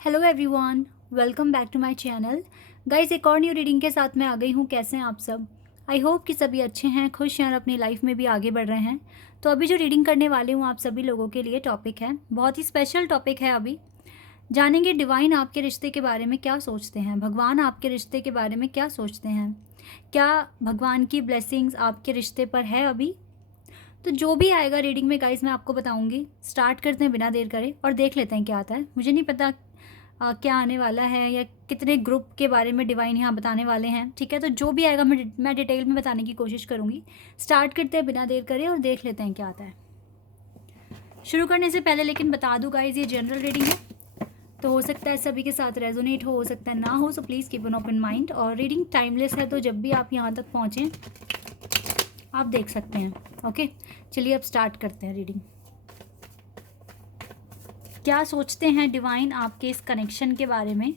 Hello everyone, welcome back to my channel. Guys, एक और new reading के साथ मैं आ गई हूँ। कैसे हैं आप सब? आई होप कि सभी अच्छे हैं, खुश हैं और अपनी लाइफ में भी आगे बढ़ रहे हैं। तो अभी जो रीडिंग करने वाली हूँ आप सभी लोगों के लिए टॉपिक है, बहुत ही स्पेशल टॉपिक है। अभी जानेंगे डिवाइन आपके रिश्ते के बारे में क्या सोचते हैं, भगवान आपके रिश्ते के बारे में क्या सोचते हैं, क्या भगवान की ब्लेसिंग्स आपके रिश्ते पर है अभी। तो जो भी आएगा रीडिंग में गाइस मैं आपको बताऊंगी। स्टार्ट करते हैं बिना देर करे और देख लेते हैं क्या आता है। मुझे नहीं पता क्या आने वाला है या कितने ग्रुप के बारे में डिवाइन यहाँ बताने वाले हैं। ठीक है, तो जो भी आएगा मैं डिटेल में बताने की कोशिश करूँगी। स्टार्ट करते हैं बिना देर करे और देख लेते हैं क्या आता है। शुरू करने से पहले लेकिन बता दूँ गाइज, ये जनरल रीडिंग है, तो हो सकता है सभी के साथ रेजोनेट हो सकता है ना हो, so please keep an open mind. और रीडिंग टाइमलेस है, तो जब भी आप यहाँ तक पहुँचें आप देख सकते हैं। ओके, चलिए अब स्टार्ट करते हैं रीडिंग। क्या सोचते हैं डिवाइन आपके इस कनेक्शन के बारे में।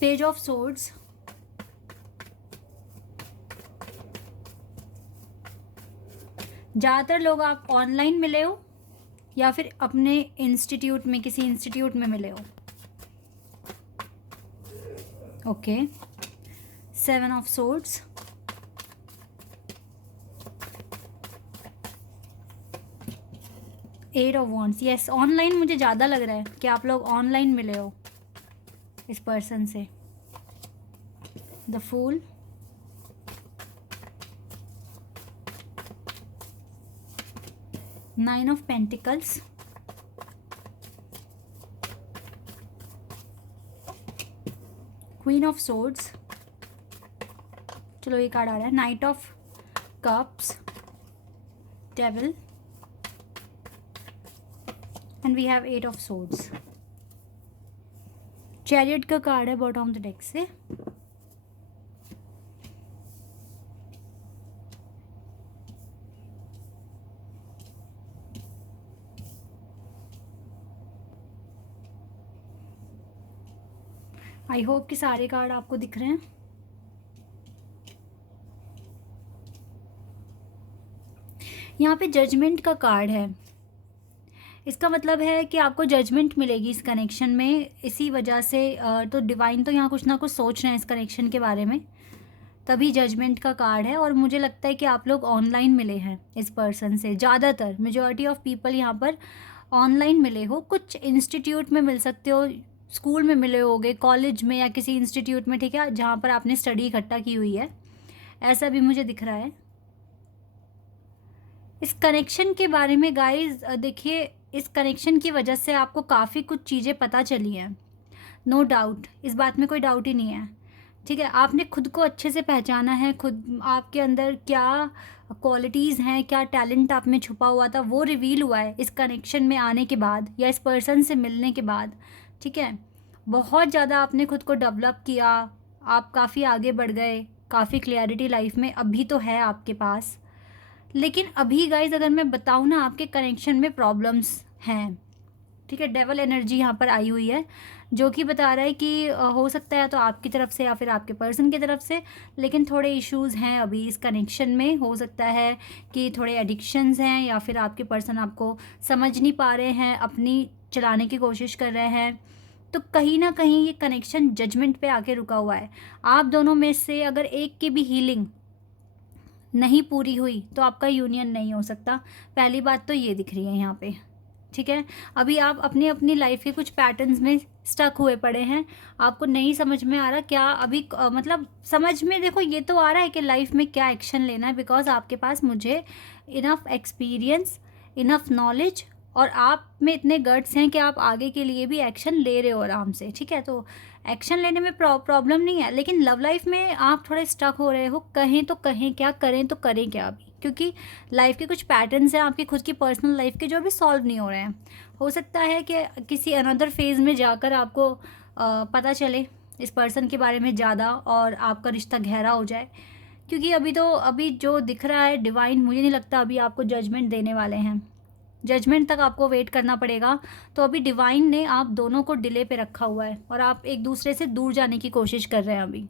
पेज ऑफ सोर्ड्स, ज़्यादातर लोग आप ऑनलाइन मिले हो या फिर अपने इंस्टीट्यूट में, किसी इंस्टीट्यूट में मिले हो। Okay, 7 of swords, eight of wands. Yes, online मुझे ज़्यादा लग रहा है कि आप लोग ऑनलाइन मिले हो इस पर्सन से। The fool, nine of pentacles, queen of swords. चलो ये कार्ड आ रहा है, knight of cups, devil, and we have eight of swords. Chariot का कार्ड है बॉटम ऑफ द डेक से। आई होप कि सारे कार्ड आपको दिख रहे हैं। यहाँ पे जजमेंट का कार्ड है। इसका मतलब है कि आपको जजमेंट मिलेगी इस कनेक्शन में, इसी वजह से तो डिवाइन तो यहाँ कुछ ना कुछ सोच रहे हैं इस कनेक्शन के बारे में, तभी जजमेंट का कार्ड है। और मुझे लगता है कि आप लोग ऑनलाइन मिले हैं इस पर्सन से। ज़्यादातर मेजॉरिटी ऑफ पीपल यहाँ पर ऑनलाइन मिले हो। कुछ इंस्टीट्यूट में मिल सकते हो, स्कूल में मिले होगे, कॉलेज में या किसी इंस्टीट्यूट में, ठीक है, जहाँ पर आपने स्टडी इकट्ठा की हुई है, ऐसा भी मुझे दिख रहा है। इस कनेक्शन के बारे में गाइस देखिए, इस कनेक्शन की वजह से आपको काफ़ी कुछ चीज़ें पता चली हैं, नो डाउट, इस बात में कोई डाउट ही नहीं है। ठीक है, आपने खुद को अच्छे से पहचाना है, खुद आपके अंदर क्या क्वालिटीज़ हैं, क्या टैलेंट आप में छुपा हुआ था, वो रिवील हुआ है इस कनेक्शन में आने के बाद या इस पर्सन से मिलने के बाद। ठीक है, बहुत ज़्यादा आपने खुद को डेवलप किया, आप काफ़ी आगे बढ़ गए, काफ़ी क्लियरिटी लाइफ में अभी तो है आपके पास। लेकिन अभी गाइज अगर मैं बताऊँ ना, आपके कनेक्शन में प्रॉब्लम्स हैं। ठीक है, डेवल एनर्जी यहाँ पर आई हुई है, जो कि बता रहा है कि हो सकता है तो आपकी तरफ से या फिर आपके पर्सन की तरफ से, लेकिन थोड़े इश्यूज़ हैं अभी इस कनेक्शन में। हो सकता है कि थोड़े एडिक्शंस हैं या फिर आपके पर्सन आपको समझ नहीं पा रहे हैं, अपनी चलाने की कोशिश कर रहे हैं। तो कहीं ना कहीं ये कनेक्शन जजमेंट पे आके रुका हुआ है। आप दोनों में से अगर एक की भी हीलिंग नहीं पूरी हुई तो आपका यूनियन नहीं हो सकता। पहली बात तो ये दिख रही है यहाँ पे। ठीक है, अभी आप अपनी अपनी लाइफ के कुछ पैटर्न्स में स्टक हुए पड़े हैं, आपको नहीं समझ में आ रहा क्या अभी मतलब समझ में, देखो ये तो आ रहा है कि लाइफ में क्या एक्शन लेना है, बिकॉज आपके पास मुझे इनफ एक्सपीरियंस, इनफ नॉलेज और आप में इतने गट्स हैं कि आप आगे के लिए भी एक्शन ले रहे हो आराम से। ठीक है, तो एक्शन लेने में प्रॉब्लम नहीं है, लेकिन लव लाइफ में आप थोड़े स्टक हो रहे हो। कहें तो कहें क्या, करें तो करें क्या अभी, क्योंकि लाइफ के कुछ पैटर्न्स हैं आपकी खुद की पर्सनल लाइफ के जो अभी सॉल्व नहीं हो रहे हैं। हो सकता है कि किसी अनदर फेज़ में जाकर आपको पता चले इस पर्सन के बारे में ज़्यादा और आपका रिश्ता गहरा हो जाए, क्योंकि अभी जो दिख रहा है डिवाइन, मुझे नहीं लगता अभी आपको जजमेंट देने वाले हैं। जजमेंट तक आपको वेट करना पड़ेगा। तो अभी डिवाइन ने आप दोनों को डिले पे रखा हुआ है और आप एक दूसरे से दूर जाने की कोशिश कर रहे हैं अभी।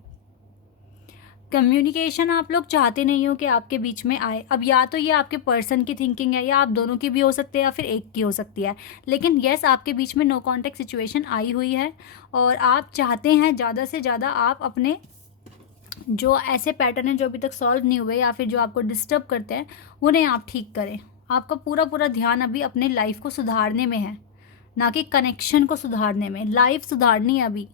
कम्युनिकेशन आप लोग चाहते नहीं हो कि आपके बीच में आए। अब या तो ये आपके पर्सन की थिंकिंग है, या आप दोनों की भी हो सकती है, या फिर एक की हो सकती है। लेकिन येस, आपके बीच में नो कॉन्टैक्ट सिचुएशन आई हुई है, और आप चाहते हैं ज़्यादा से ज़्यादा आप अपने जो ऐसे पैटर्न हैं जो अभी तक सॉल्व नहीं हुए, या फिर जो आपको डिस्टर्ब करते हैं, उन्हें आप ठीक करें। आपका पूरा पूरा ध्यान अभी अपने लाइफ को सुधारने में है, ना कि कनेक्शन को सुधारने में। लाइफ सुधारनी है अभी,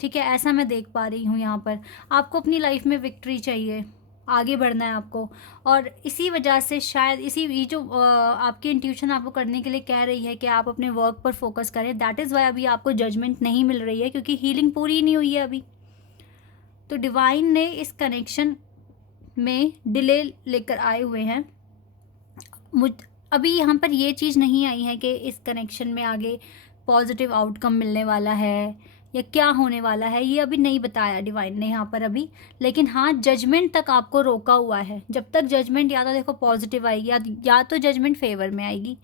ठीक है, ऐसा मैं देख पा रही हूँ यहाँ पर। आपको अपनी लाइफ में विक्ट्री चाहिए, आगे बढ़ना है आपको। और इसी वजह से शायद ये जो आपकी इंट्यूशन आपको करने के लिए कह रही है कि आप अपने वर्क पर फोकस करें, दैट इज़ वाई अभी आपको जजमेंट नहीं मिल रही है, क्योंकि हीलिंग पूरी नहीं हुई है अभी। तो डिवाइन ने इस कनेक्शन में डिले लेकर आए हुए हैं। अभी यहाँ पर ये चीज़ नहीं आई है कि इस कनेक्शन में आगे पॉजिटिव आउटकम मिलने वाला है या क्या होने वाला है, ये अभी नहीं बताया डिवाइन ने यहाँ पर अभी। लेकिन हाँ, जजमेंट तक आपको रोका हुआ है। जब तक जजमेंट, या तो देखो पॉजिटिव आएगी, या तो जजमेंट फेवर में आएगी,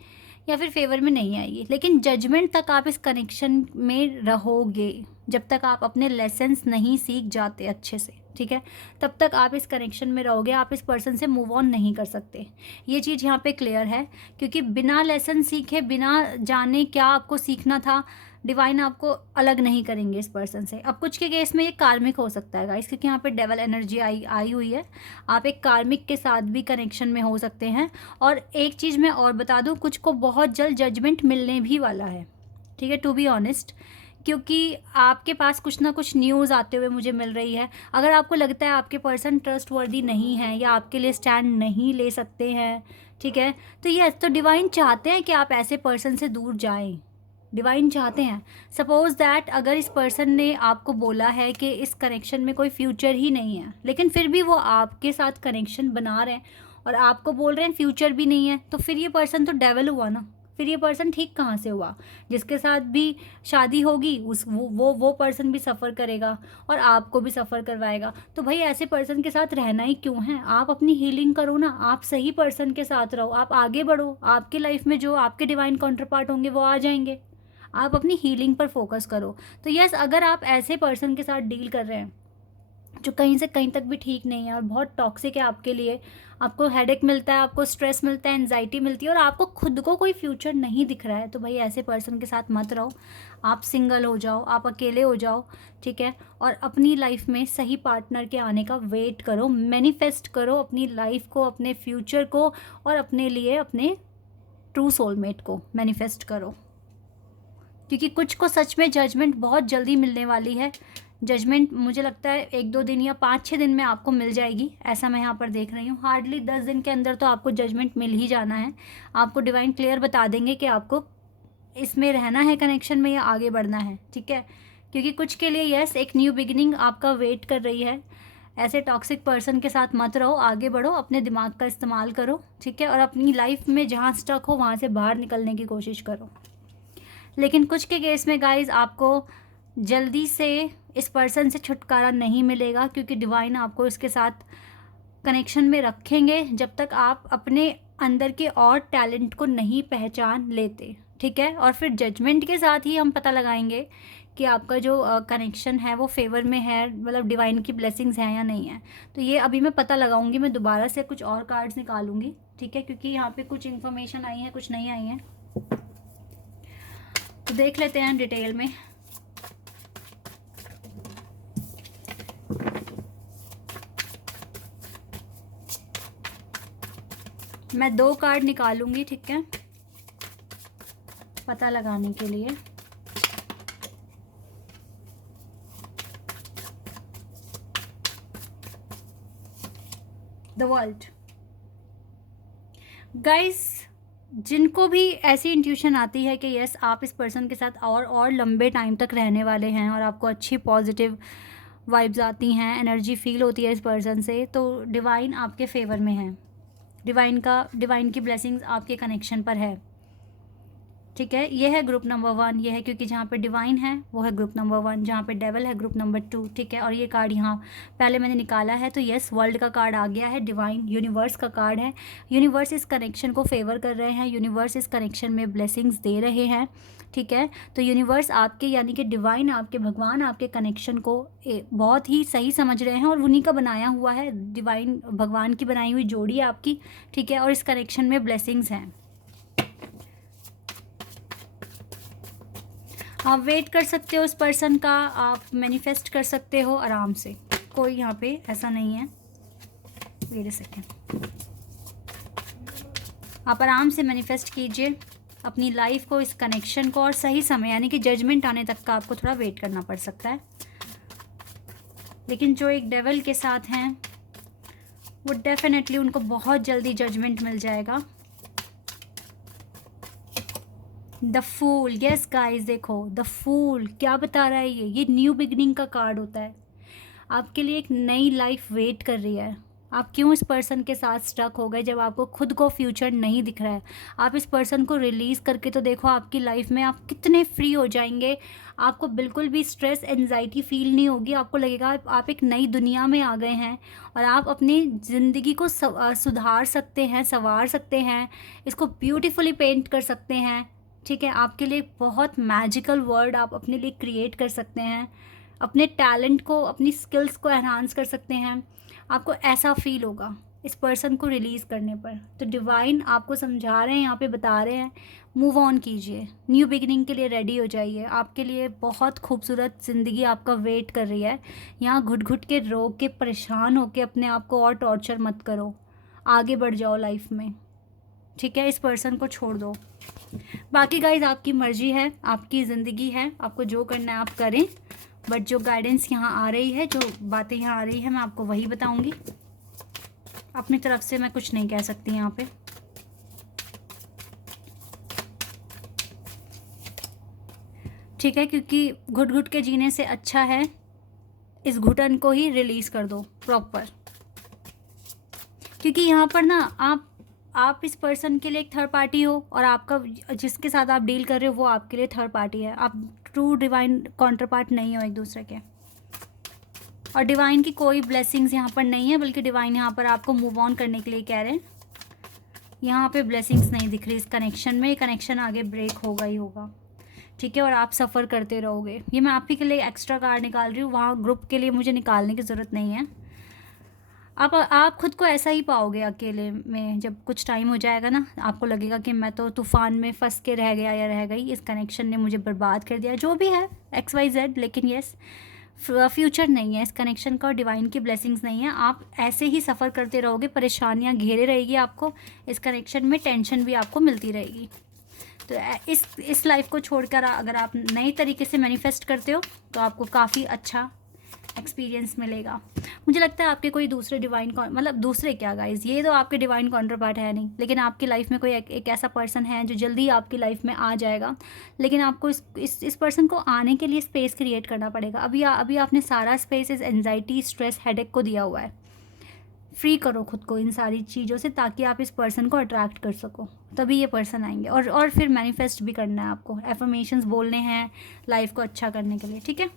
या फिर फेवर में नहीं आएगी, लेकिन जजमेंट तक आप इस कनेक्शन में रहोगे जब तक आप अपने लेसन्स नहीं सीख जाते अच्छे से, ठीक है। तब तक आप इस कनेक्शन में रहोगे, आप इस पर्सन से मूव ऑन नहीं कर सकते। ये चीज़ यहाँ पे क्लियर है, क्योंकि बिना लेसन सीखे, बिना जाने क्या आपको सीखना था, डिवाइन आपको अलग नहीं करेंगे इस पर्सन से। अब कुछ के केस में ये कार्मिक हो सकता है गाइस, क्योंकि यहाँ पे डेवल एनर्जी आई हुई है। आप एक कार्मिक के साथ भी कनेक्शन में हो सकते हैं। और एक चीज़ मैं और बता दूँ, कुछ को बहुत जल्द जजमेंट मिलने भी वाला है, ठीक है, टू बी ऑनेस्ट, क्योंकि आपके पास कुछ ना कुछ न्यूज़ आते हुए मुझे मिल रही है। अगर आपको लगता है आपके पर्सन ट्रस्ट वर्दी नहीं है, या आपके लिए स्टैंड नहीं ले सकते हैं, ठीक है, तो ये तो डिवाइन चाहते हैं कि आप ऐसे पर्सन से दूर जाएं। डिवाइन चाहते हैं, सपोज़ दैट अगर इस पर्सन ने आपको बोला है कि इस कनेक्शन में कोई फ्यूचर ही नहीं है, लेकिन फिर भी वो आपके साथ कनेक्शन बना रहे हैं, और आपको बोल रहे हैं फ्यूचर भी नहीं है, तो फिर ये पर्सन तो डेवल हुआ ना। फिर ये पर्सन ठीक कहाँ से हुआ? जिसके साथ भी शादी होगी उस वो पर्सन भी सफ़र करेगा, और आपको भी सफ़र करवाएगा। तो भाई ऐसे पर्सन के साथ रहना ही क्यों है? आप अपनी हीलिंग करो ना, आप सही पर्सन के साथ रहो, आप आगे बढ़ो। आपके लाइफ में जो आपके डिवाइन काउंटर पार्ट होंगे वो आ जाएंगे। आप अपनी हीलिंग पर फोकस करो। तो यस, अगर आप ऐसे पर्सन के साथ डील कर रहे हैं जो कहीं से कहीं तक भी ठीक नहीं है और बहुत टॉक्सिक है आपके लिए, आपको हेडेक मिलता है, आपको स्ट्रेस मिलता है, एंजाइटी मिलती है, और आपको खुद को कोई फ्यूचर नहीं दिख रहा है, तो भाई ऐसे पर्सन के साथ मत रहो। आप सिंगल हो जाओ, आप अकेले हो जाओ, ठीक है। और अपनी लाइफ में सही पार्टनर के आने का वेट करो, मैनिफेस्ट करो अपनी लाइफ को, अपने फ्यूचर को, और अपने लिए अपने ट्रू सोलमेट को मैनिफेस्ट करो। क्योंकि कुछ को सच में जजमेंट बहुत जल्दी मिलने वाली है। जजमेंट मुझे लगता है 1-2 दिन या 5-6 दिन में आपको मिल जाएगी, ऐसा मैं यहाँ पर देख रही हूँ। हार्डली 10 दिन के अंदर तो आपको जजमेंट मिल ही जाना है। आपको डिवाइन क्लियर बता देंगे कि आपको इसमें रहना है कनेक्शन में, या आगे बढ़ना है, ठीक है। क्योंकि कुछ के लिए यस, एक न्यू बिगिनिंग आपका वेट कर रही है। ऐसे टॉक्सिक पर्सन के साथ मत रहो, आगे बढ़ो, अपने दिमाग का इस्तेमाल करो, ठीक है। और अपनी लाइफ में जहाँ स्टक हो वहाँ से बाहर निकलने की कोशिश करो। लेकिन कुछ के केस में गाइज आपको जल्दी से इस पर्सन से छुटकारा नहीं मिलेगा, क्योंकि डिवाइन आपको इसके साथ कनेक्शन में रखेंगे जब तक आप अपने अंदर के और टैलेंट को नहीं पहचान लेते, ठीक है। और फिर जजमेंट के साथ ही हम पता लगाएंगे कि आपका जो कनेक्शन है वो फेवर में है, मतलब डिवाइन की ब्लेसिंग्स हैं या नहीं है। तो ये अभी मैं पता लगाऊंगी, मैं दोबारा से कुछ और कार्ड्स निकालूंगी, ठीक है, क्योंकि यहाँ पे कुछ इन्फॉर्मेशन आई है, कुछ नहीं आई है। तो देख लेते हैं डिटेल में। मैं 2 कार्ड निकालूंगी, ठीक है, पता लगाने के लिए। The world. गाइस, जिनको भी ऐसी इंट्यूशन आती है कि यस आप इस पर्सन के साथ और लंबे टाइम तक रहने वाले हैं, और आपको अच्छी पॉजिटिव वाइब्स आती हैं, एनर्जी फील होती है इस पर्सन से, तो डिवाइन आपके फेवर में है। डिवाइन की ब्लेसिंग्स आपके कनेक्शन पर है। ठीक है, ये है ग्रुप नंबर 1, ये है क्योंकि जहाँ पे डिवाइन है वो है ग्रुप नंबर 1, जहाँ पे डेवल है ग्रुप नंबर 2। ठीक है, और ये कार्ड यहाँ पहले मैंने निकाला है तो यस वर्ल्ड का कार्ड आ गया है, डिवाइन यूनिवर्स का कार्ड है। यूनिवर्स इस कनेक्शन को फेवर कर रहे हैं, यूनिवर्स इस कनेक्शन में ब्लेसिंग्स दे रहे हैं। ठीक है, तो यूनिवर्स आपके यानी कि डिवाइन आपके भगवान आपके कनेक्शन को बहुत ही सही समझ रहे हैं, और उन्हीं का बनाया हुआ है, डिवाइन भगवान की बनाई हुई जोड़ी है आपकी। ठीक है, और इस कनेक्शन में ब्लेसिंग्स हैं। आप वेट कर सकते हो उस पर्सन का, आप मैनिफेस्ट कर सकते हो आराम से, कोई यहाँ पे ऐसा नहीं है। वेट अ सेकेंड, आप आराम से मैनिफेस्ट कीजिए अपनी लाइफ को, इस कनेक्शन को, और सही समय यानी कि जजमेंट आने तक का आपको थोड़ा वेट करना पड़ सकता है। लेकिन जो एक डेवल के साथ हैं वो डेफिनेटली उनको बहुत जल्दी जजमेंट मिल जाएगा। द फूल, यस गाइस, देखो द फूल क्या बता रहा है, ये न्यू बिगनिंग का कार्ड होता है। आपके लिए एक नई लाइफ वेट कर रही है। आप क्यों इस पर्सन के साथ स्टक हो गए जब आपको खुद को फ्यूचर नहीं दिख रहा है? आप इस पर्सन को रिलीज़ करके तो देखो, आपकी लाइफ में आप कितने फ्री हो जाएंगे। आपको बिल्कुल भी स्ट्रेस एंजाइटी फील नहीं होगी, आपको लगेगा आप एक नई दुनिया में आ गए हैं, और आप अपनी ज़िंदगी को सुधार सकते हैं, संवार सकते हैं, इसको ब्यूटीफुली पेंट कर सकते हैं। ठीक है, आपके लिए बहुत मैजिकल वर्ल्ड आप अपने लिए क्रिएट कर सकते हैं, अपने टैलेंट को, अपनी स्किल्स को एनहांस कर सकते हैं। आपको ऐसा फील होगा इस पर्सन को रिलीज़ करने पर। तो डिवाइन आपको समझा रहे हैं, यहाँ पे बता रहे हैं, मूव ऑन कीजिए, न्यू बिगिनिंग के लिए रेडी हो जाइए। आपके लिए बहुत खूबसूरत ज़िंदगी आपका वेट कर रही है। यहाँ घुट घुट के रो के परेशान होके अपने आप को और टॉर्चर मत करो, आगे बढ़ जाओ लाइफ में। ठीक है, इस पर्सन को छोड़ दो। बाकी गाइज आपकी मर्जी है, आपकी ज़िंदगी है, आपको जो करना है आप करें, बट जो गाइडेंस यहाँ आ रही है, जो बातें यहाँ आ रही है, मैं आपको वही बताऊंगी। अपनी तरफ से मैं कुछ नहीं कह सकती यहाँ पे। ठीक है, क्योंकि घुट घुट के जीने से अच्छा है इस घुटन को ही रिलीज़ कर दो प्रॉपर। क्योंकि यहाँ पर ना आप इस पर्सन के लिए एक थर्ड पार्टी हो, और आपका जिसके साथ आप डील कर रहे हो वो आपके लिए थर्ड पार्टी है। आप ट्रू डिवाइन काउंटर पार्ट नहीं हो एक दूसरे के, और डिवाइन की कोई ब्लेसिंग्स यहाँ पर नहीं है, बल्कि डिवाइन यहाँ पर आपको मूव ऑन करने के लिए कह रहे हैं। यहाँ पे ब्लेसिंग्स नहीं दिख रही इस कनेक्शन में, कनेक्शन आगे ब्रेक होगा ही होगा। ठीक है, और आप सफ़र करते रहोगे। ये मैं आप ही के लिए एक्स्ट्रा कार्ड निकाल रही हूँ, वहाँ ग्रुप के लिए मुझे निकालने की ज़रूरत नहीं है। आप खुद को ऐसा ही पाओगे अकेले में, जब कुछ टाइम हो जाएगा ना, आपको लगेगा कि मैं तो तूफ़ान में फंस के रह गया या रह गई, इस कनेक्शन ने मुझे बर्बाद कर दिया, जो भी है XYZ। लेकिन यस, फ्यूचर नहीं है इस कनेक्शन का, और डिवाइन की ब्लेसिंग्स नहीं है। आप ऐसे ही सफ़र करते रहोगे, परेशानियाँ घेरे रहेगी आपको इस कनेक्शन में, टेंशन भी आपको मिलती रहेगी। तो इस लाइफ को छोड़कर अगर आप नए तरीके से मैनिफेस्ट करते हो तो आपको काफ़ी अच्छा एक्सपीरियंस मिलेगा। मुझे लगता है आपके कोई दूसरे डिवाइन मतलब दूसरे क्या गाइज, ये तो आपके डिवाइन काउंटर पार्ट है नहीं, लेकिन आपकी लाइफ में कोई एक ऐसा पर्सन है जो जल्दी आपकी लाइफ में आ जाएगा। लेकिन आपको इस पर्सन को आने के लिए स्पेस क्रिएट करना पड़ेगा। अभी आपने सारा स्पेस इस एनजाइटी, स्ट्रेस, हेडेक को दिया हुआ है। फ्री करो खुद को इन सारी चीज़ों से, ताकि आप इस पर्सन को अट्रैक्ट कर सको, तभी ये पर्सन आएंगे। और फिर मैनिफेस्ट भी करना है आपको, एफर्मेशंस बोलने हैं लाइफ को अच्छा करने के लिए। ठीक है,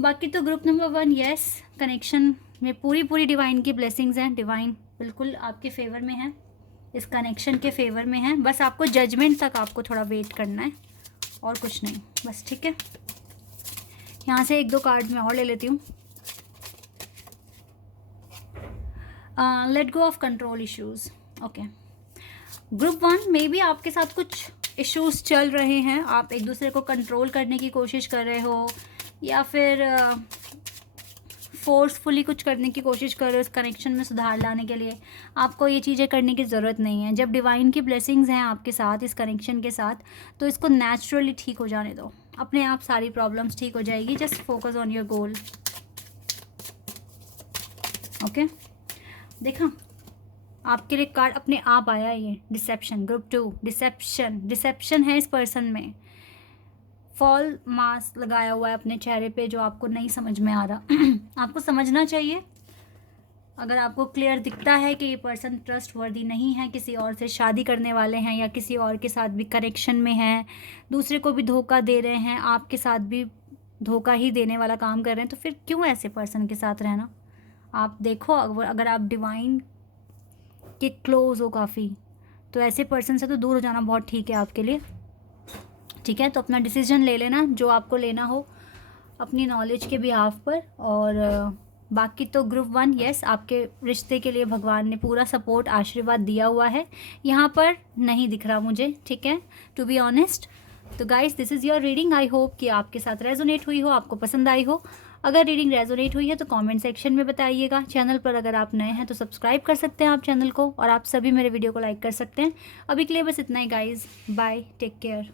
बाकी तो ग्रुप नंबर 1 यस, कनेक्शन में पूरी डिवाइन की ब्लेसिंग्स हैं। डिवाइन बिल्कुल आपके फेवर में है, इस कनेक्शन के फेवर में है। बस आपको जजमेंट तक आपको थोड़ा वेट करना है, और कुछ नहीं बस। ठीक है, यहाँ से 1-2 कार्ड मैं और ले लेती हूँ। Let go of control issues. Okay, group 1 में भी आपके साथ कुछ इश्यूज़ चल रहे हैं, आप एक दूसरे को कंट्रोल करने की कोशिश कर रहे हो, या फिर फोर्सफुली कुछ करने की कोशिश कर रहे हो इस कनेक्शन में सुधार लाने के लिए। आपको ये चीज़ें करने की ज़रूरत नहीं है। जब डिवाइन की ब्लेसिंग्स हैं आपके साथ इस कनेक्शन के साथ, तो इसको नेचुरली ठीक हो जाने दो, अपने आप सारी प्रॉब्लम्स ठीक हो जाएगी। Just focus on your goal. Okay, देखा आपके लिए कार्ड अपने आप आया, ये डिसेप्शन, ग्रुप 2 डिसेप्शन है इस पर्सन में। फॉल मास्क लगाया हुआ है अपने चेहरे पे, जो आपको नहीं समझ में आ रहा। आपको समझना चाहिए अगर आपको क्लियर दिखता है कि ये पर्सन ट्रस्ट वर्दी नहीं है, किसी और से शादी करने वाले हैं या किसी और के साथ भी कनेक्शन में हैं, दूसरे को भी धोखा दे रहे हैं, आपके साथ भी धोखा ही देने वाला काम कर रहे हैं, तो फिर क्यों ऐसे पर्सन के साथ रहना। आप देखो, अगर आप डिवाइन के क्लोज हो काफ़ी, तो ऐसे पर्सन से तो दूर हो जाना बहुत ठीक है आपके लिए। ठीक है, तो अपना डिसीजन ले लेना जो आपको लेना हो अपनी नॉलेज के बिहाफ पर। और बाकी तो ग्रुप 1, यस, आपके रिश्ते के लिए भगवान ने पूरा सपोर्ट आशीर्वाद दिया हुआ है, यहाँ पर नहीं दिख रहा मुझे। ठीक है, टू बी ऑनेस्ट। तो guys, this is your reading. I hope कि आपके साथ रेजोनेट हुई हो, आपको पसंद आई हो। अगर रीडिंग रेजोनेट हुई है तो कमेंट सेक्शन में बताइएगा। चैनल पर अगर आप नए हैं तो सब्सक्राइब कर सकते हैं आप चैनल को, और आप सभी मेरे वीडियो को लाइक कर सकते हैं। अभी के लिए बस इतना ही गाइस, बाय, टेक केयर।